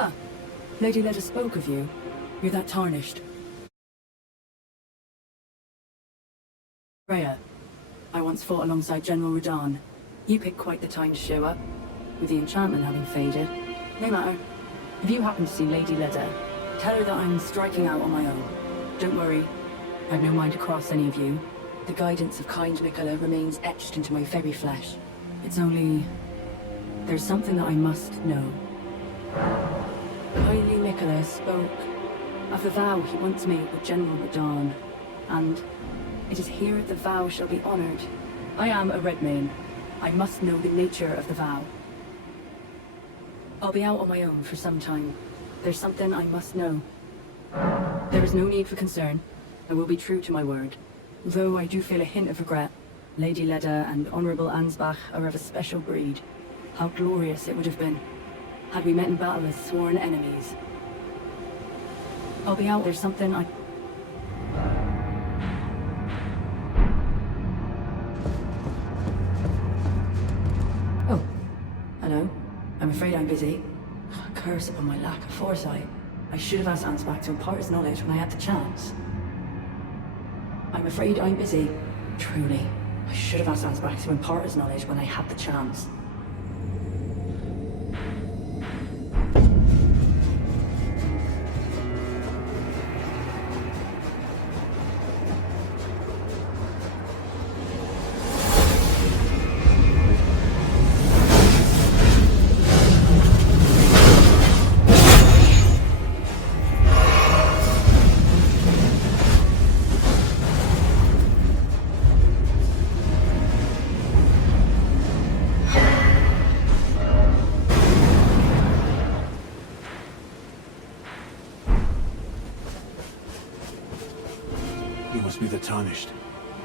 Ah, Lady Leda spoke of you. You're that tarnished. Freya, I once fought alongside General Radahn. You picked quite the time to show up, with the enchantment having faded. No matter. If you happen to see Lady Leda, tell her that I'm striking out on my own. Don't worry, I've no mind to cross any of you. The guidance of kind Mikola remains etched into my very flesh. It's only... there's something that I must know. Kindly Mikola spoke of the vow he once made with General Radahn, and it is here the vow shall be honored. I am a Redmane. I must know the nature of the vow. I'll be out on my own for some time. There's something I must know. There is no need for concern. I will be true to my word. Though I do feel a hint of regret. Lady Leda and Honorable Ansbach are of a special breed. How glorious it would have been, had we met in battle as sworn enemies. I'll be out. There's something I... Oh, hello. I'm afraid I'm busy. Curse upon my lack of foresight. I should have asked Ansbach to impart his knowledge when I had the chance. I'm afraid I'm busy. Truly. I should have asked Ansbach to impart his knowledge when I had the chance. You must be the Tarnished.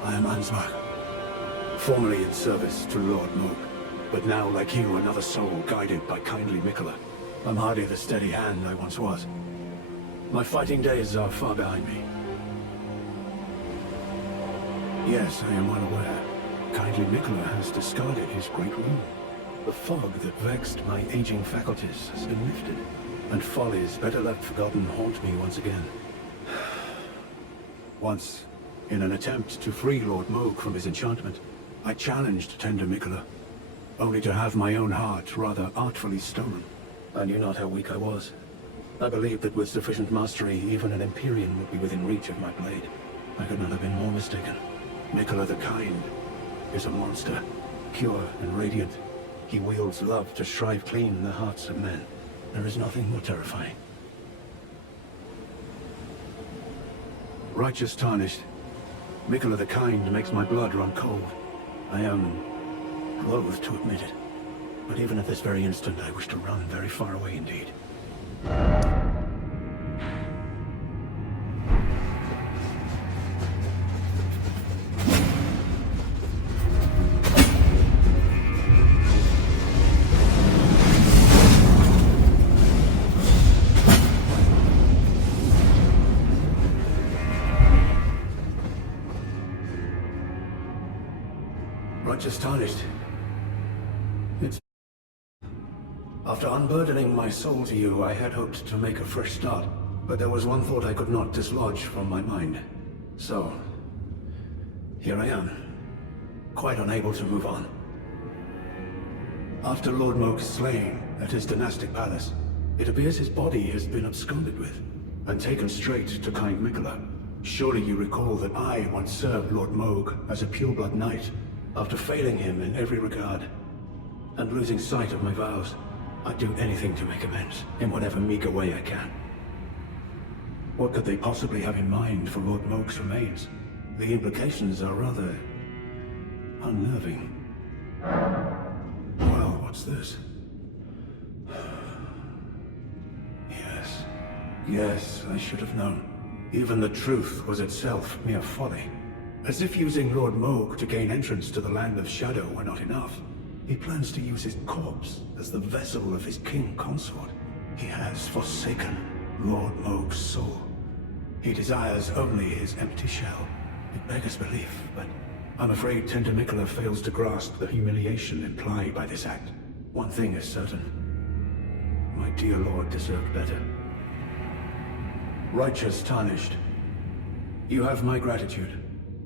I am Ansbach. Formerly in service to Lord Moog, but now, like you, another soul guided by kindly Mikola. I'm hardly the steady hand I once was. My fighting days are far behind me. Yes, I am well aware. Kindly Mikola has discarded his great rule. The fog that vexed my aging faculties has been lifted, and follies better left forgotten haunt me once again. Once, in an attempt to free Lord Moog from his enchantment, I challenged tender Mikola, only to have my own heart rather artfully stolen. I knew not how weak I was. I believed that with sufficient mastery, even an Empyrean would be within reach of my blade. I could not have been more mistaken. Mikola the Kind is a monster, pure and radiant. He wields love to shrive clean the hearts of men. There is nothing more terrifying. Righteous Tarnished, Mikola the Kind makes my blood run cold. I am loath to admit it, but even at this very instant I wish to run very far away indeed. Righteous Tarnished. It's... After unburdening my soul to you, I had hoped to make a fresh start, but there was one thought I could not dislodge from my mind. So, here I am, quite unable to move on. After Lord Moog's slaying at his dynastic palace, it appears his body has been absconded with, and taken straight to kind Mikola. Surely you recall that I once served Lord Moog as a pureblood knight, after failing him in every regard, and losing sight of my vows. I'd do anything to make amends, in whatever meager way I can. What could they possibly have in mind for Lord Moog's remains? The implications are rather... unnerving. Well, what's this? Yes, I should have known. Even the truth was itself mere folly. As if using Lord Moog to gain entrance to the Land of Shadow were not enough, he plans to use his corpse as the vessel of his king consort. He has forsaken Lord Moog's soul. He desires only his empty shell. It beggars belief, but I'm afraid tender Mikola fails to grasp the humiliation implied by this act. One thing is certain. My dear lord deserved better. Righteous tarnished. You have my gratitude.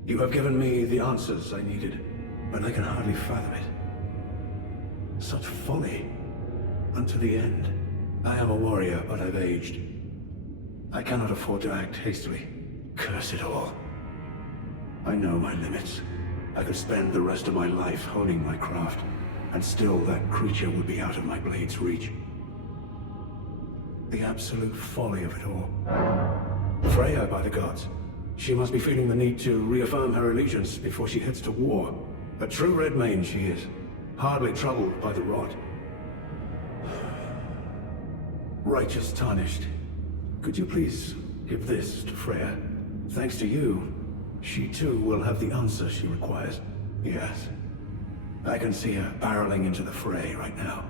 You have given me the answers I needed, but I can hardly fathom it. Such folly. Unto the end. I am a warrior, but I've aged. I cannot afford to act hastily. Curse it all. I know my limits. I could spend the rest of my life honing my craft, and still that creature would be out of my blade's reach. The absolute folly of it all. Freya, by the gods. She must be feeling the need to reaffirm her allegiance before she heads to war. A true Redmane she is, hardly troubled by the rot. Righteous tarnished. Could you please give this to Freya? Thanks to you, she too will have the answer she requires. Yes. I can see her barreling into the fray right now.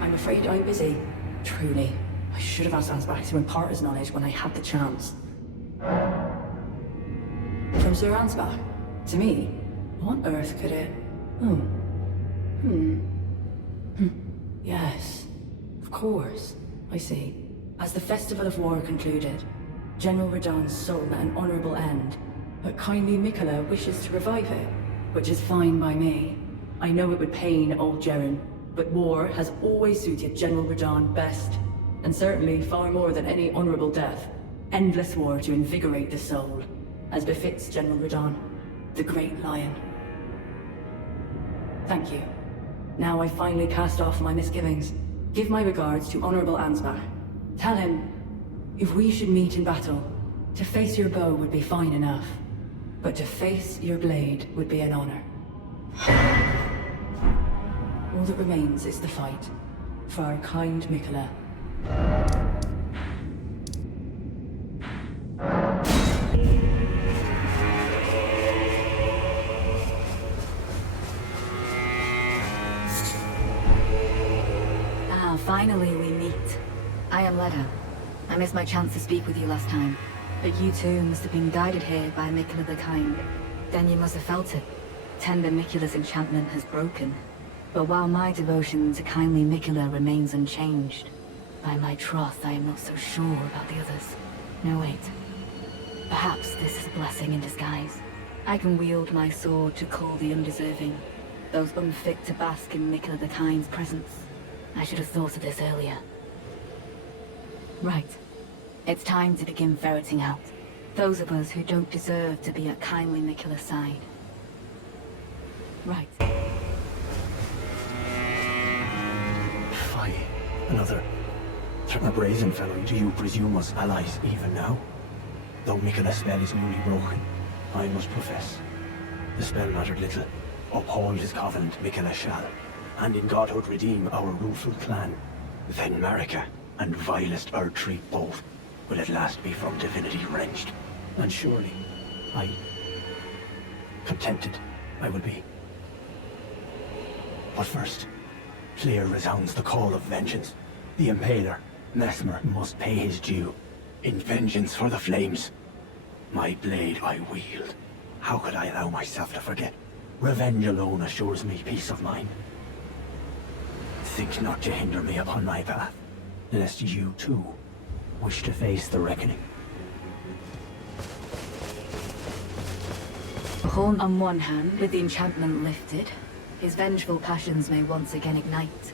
I'm afraid I'm busy. Truly. I should have asked Ansbach to impart his knowledge when I had the chance. From Sir Ansbach? To me? What on earth could it... Yes. Of course. I see. As the Festival of War concluded, General Radahn's soul met an honorable end, but kindly Mikola wishes to revive it, which is fine by me. I know it would pain old Jeren, but war has always suited General Radahn best, and certainly far more than any honorable death. Endless war to invigorate the soul, as befits General Radahn, the Great Lion. Thank you. Now I finally cast off my misgivings. Give my regards to Honorable Ansbach. Tell him, if we should meet in battle, to face your bow would be fine enough, but to face your blade would be an honor. All that remains is the fight, for our kind Mikola. Finally we meet. I am Leda. I missed my chance to speak with you last time. But you too must have been guided here by Mikola the Kind. Then you must have felt it. Tender Mikola's enchantment has broken. But while my devotion to kindly Mikola remains unchanged, by my troth I am not so sure about the others. No, wait. Perhaps this is a blessing in disguise. I can wield my sword to call the undeserving, those unfit to bask in Mikola the Kind's presence. I should have thought of this earlier. Right. It's time to begin ferreting out those of us who don't deserve to be at kindly Mikola's side. Right. Fie. Another. A brazen fellow, do you presume us allies even now? Though Mikola's spell is newly broken, I must profess. The spell mattered little. Uphold his covenant, Mikola shall, and in godhood redeem our rueful clan. Then Marika and vilest Erdtree both will at last be from divinity wrenched. And surely, contented I will be. But first, clear resounds the call of vengeance. The Impaler, Mesmer, must pay his due. In vengeance for the flames. My blade I wield. How could I allow myself to forget? Revenge alone assures me peace of mind. Think not to hinder me upon my path, lest you too wish to face the reckoning. Horn on one hand, with the enchantment lifted, his vengeful passions may once again ignite.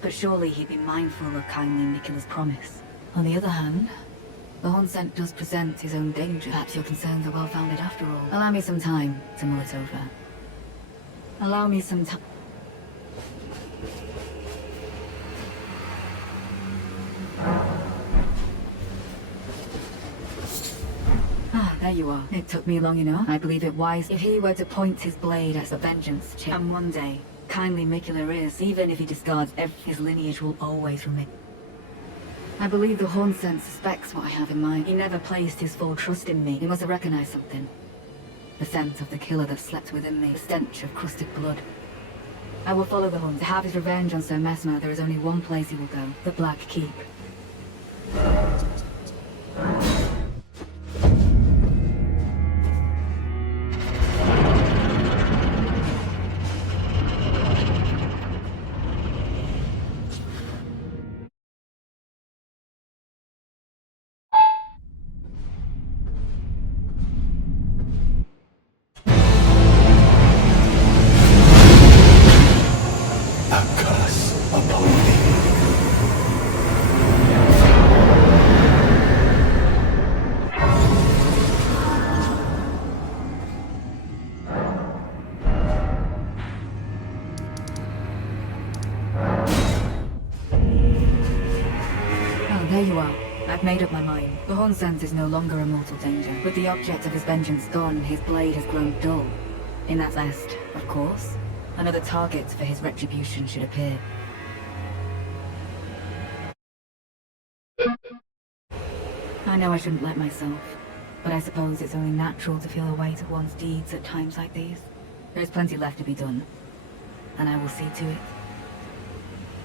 But surely he'd be mindful of kindly Mikola's promise. On the other hand, the Hornsent does present his own danger. Perhaps your concerns are well-founded after all. Allow me some time to mull it over. Allow me some time. There you are. It took me long enough. I believe it wise if he were to point his blade as a vengeance chip. And one day, kindly Mikola is, even if he discards his lineage will always remain. I believe the Hornsent suspects what I have in mind. He never placed his full trust in me. He must have recognized something. The scent of the killer that slept within me. The stench of crusted blood. I will follow the hunt. To have his revenge on Sir Mesmer, there is only one place he will go. The Black Keep. There you are. I've made up my mind. The Hornsense is no longer a mortal danger. With the object of his vengeance gone, his blade has grown dull. In that zest, of course, another target for his retribution should appear. I know I shouldn't let myself, but I suppose it's only natural to feel a weight of one's deeds at times like these. There's plenty left to be done, and I will see to it.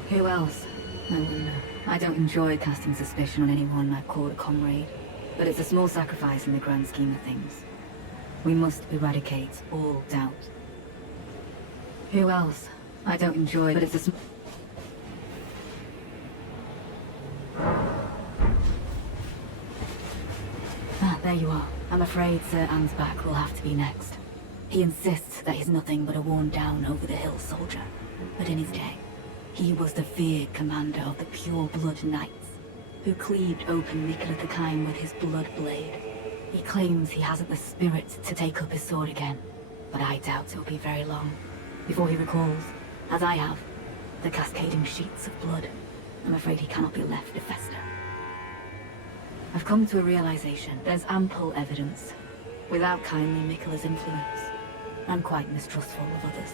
Who else? I wonder. I don't enjoy casting suspicion on anyone I've called a comrade, but it's a small sacrifice in the grand scheme of things. We must eradicate all doubt. Who else? I don't enjoy, but it's a there you are. I'm afraid Sir Ansbach will have to be next. He insists that he's nothing but a worn-down over-the-hill soldier. But in his day, he was the feared commander of the pure-blood knights, who cleaved open Nicola the Kind with his blood blade. He claims he hasn't the spirit to take up his sword again, but I doubt it'll be very long before he recalls, as I have, the cascading sheets of blood. I'm afraid he cannot be left to fester. I've come to a realization. There's ample evidence. Without kindly Nicola's influence, I'm quite mistrustful of others.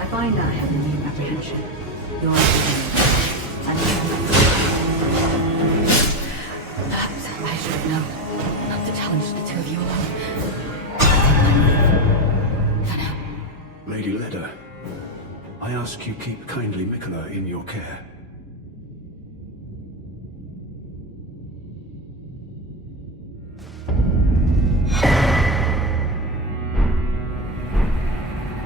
I find that I have a new apprehension. You're perhaps I should have known not to challenge the two of you alone. For now. Lady Leda, I ask you keep kindly Nicola in your care.